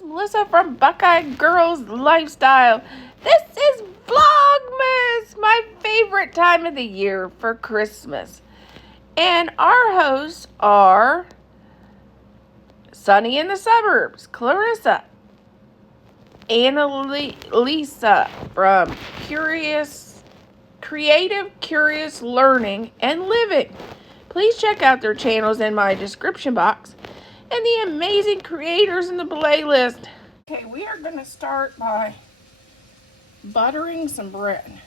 is Melissa from Buckeye Girls Lifestyle. This is Vlogmas, my favorite time of the year for Christmas. And our hosts are Sunny in the Suburbs, Clarissa, Annalisa from Creative Curious Learning and Living. Please check out their channels in my description box and the amazing creators in the playlist. Okay, we are going to start by buttering some bread.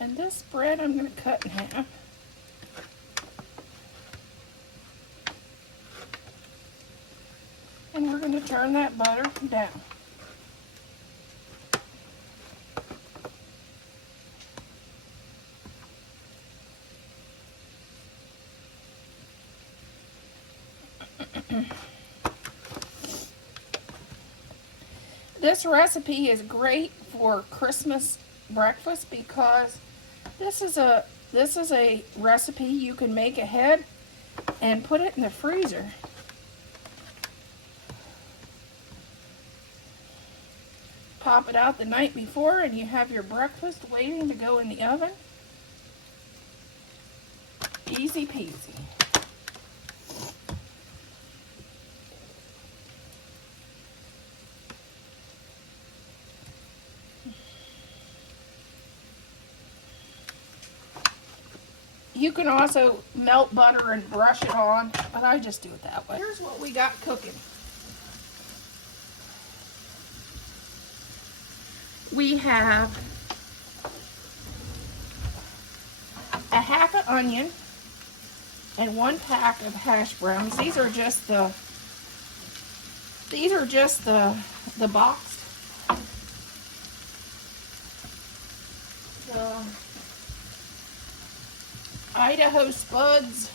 And this bread I'm going to cut in half. And we're going to turn that butter down. This recipe is great for Christmas breakfast because this is a recipe you can make ahead and put it in the freezer. Pop it out the night before and you have your breakfast waiting to go in the oven. Easy peasy. You can also melt butter and brush it on, but I just do it that way. Here's what we got cooking. We have a half an onion and 1 pack of hash browns. These are just the boxed. The Idaho spuds,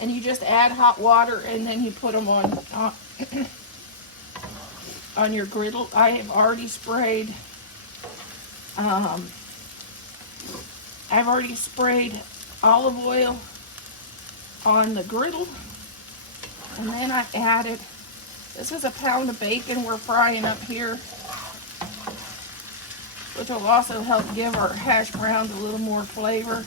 and you just add hot water and then you put them on on your griddle. I have already sprayed olive oil on the griddle, and then I added, this is a pound of bacon we're frying up here, which will also help give our hash browns a little more flavor.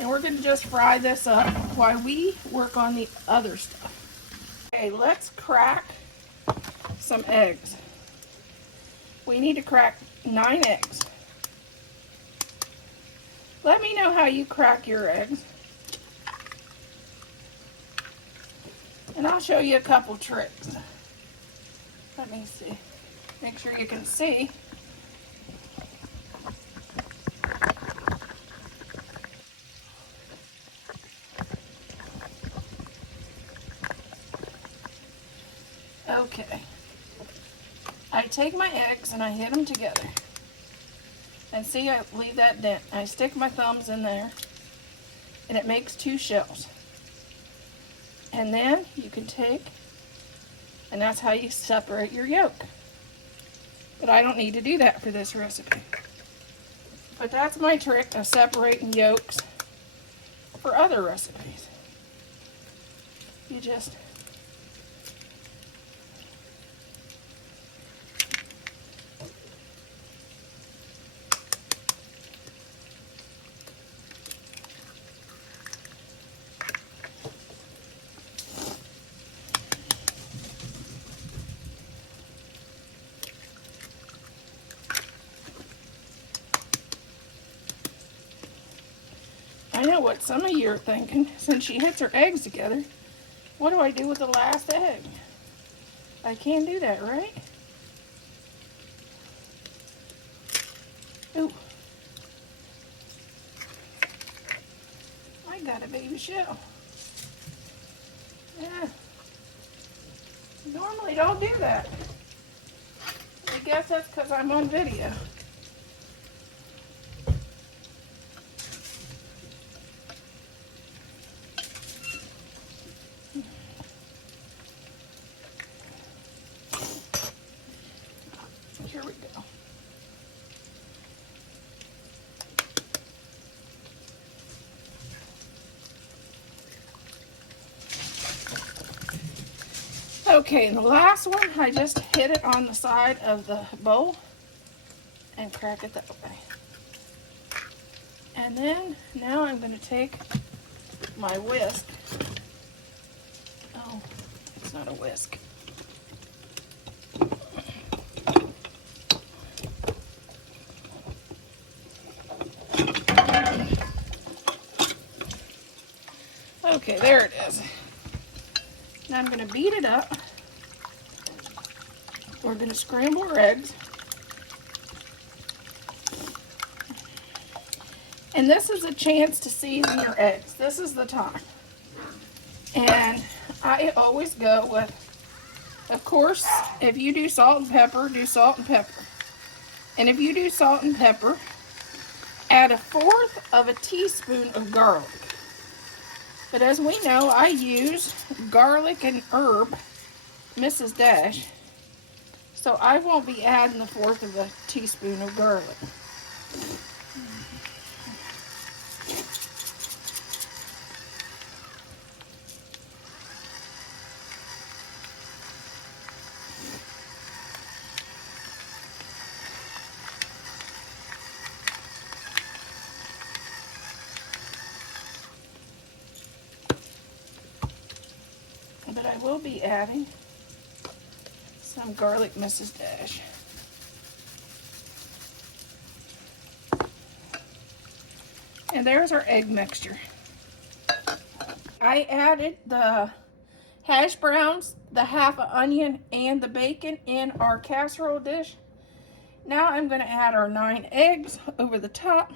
And we're going to just fry this up while we work on the other stuff. Okay, let's crack some eggs. We need to crack 9 eggs. Let me know how you crack your eggs. And I'll show you a couple tricks. Let me see. Make sure you can see. Okay, I take my eggs and I hit them together. And see, I leave that dent. I stick my thumbs in there and it makes 2 shells. And then you can take, and that's how you separate your yolk. But I don't need to do that for this recipe. But that's my trick of separating yolks for other recipes. You just I know what some of you are thinking. Since she hits her eggs together, what do I do with the last egg? I can't do that, right? Ooh. I got a baby shell. Yeah. Normally don't do that. I guess that's because I'm on video. Here we go. Okay, and the last one, I just hit it on the side of the bowl and crack it that way. And then, now I'm going to take my whisk. Oh, it's not a whisk. Okay, there it is. Now I'm going to beat it up. We're going to scramble our eggs. And this is a chance to season your eggs. This is the time. And I always go with, of course, if you do salt and pepper, do salt and pepper. And if you do salt and pepper, add 1/4 of a teaspoon of garlic. But as we know, I use garlic and herb, Mrs. Dash. So I won't be adding 1/4 of a teaspoon of garlic. But I will be adding some garlic, Mrs. Dash. And there's our egg mixture. I added the hash browns, the half an onion, and the bacon in our casserole dish. Now I'm going to add our 9 eggs over the top.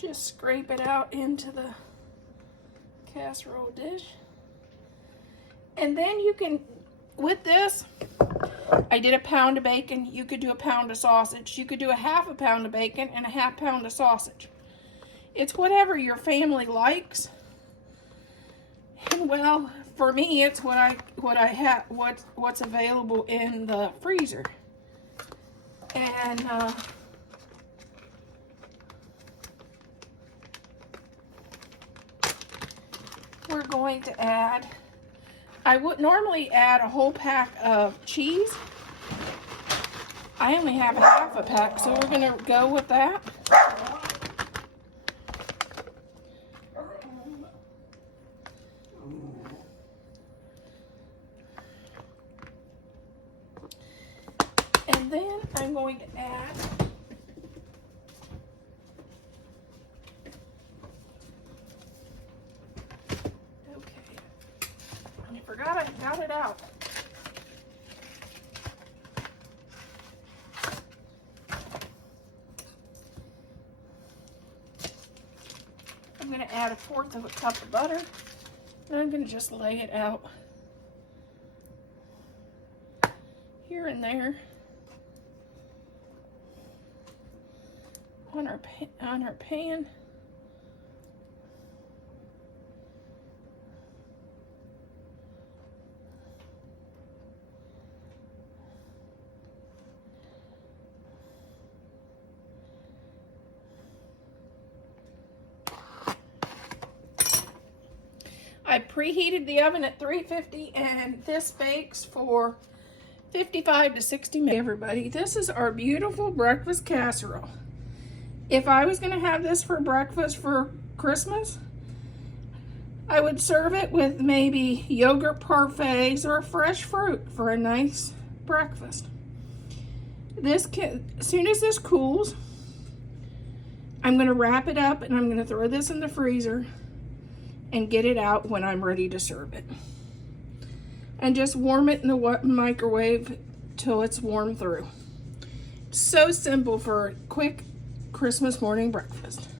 Just scrape it out into the casserole dish. And then you can, with this, I did 1 pound of bacon. You could do 1 pound of sausage. You could do 1/2 pound of bacon and 1/2 pound of sausage. It's whatever your family likes. And well, for me, it's what's available in the freezer. And we're going to add, I would normally add a whole pack of cheese. I only have 1/2 pack, so we're going to go with that. And then I'm going to add forgot I got it out. I'm going to add 1/4 of a cup of butter, and I'm going to just lay it out here and there on our pan. I preheated the oven at 350, and this bakes for 55 to 60 minutes. Hey everybody, this is our beautiful breakfast casserole. If I was going to have this for breakfast for Christmas, I would serve it with maybe yogurt parfaits or fresh fruit for a nice breakfast. As soon as this cools, I'm going to wrap it up and I'm going to throw this in the freezer and get it out when I'm ready to serve it. And just warm it in the microwave till it's warm through. So simple for a quick Christmas morning breakfast.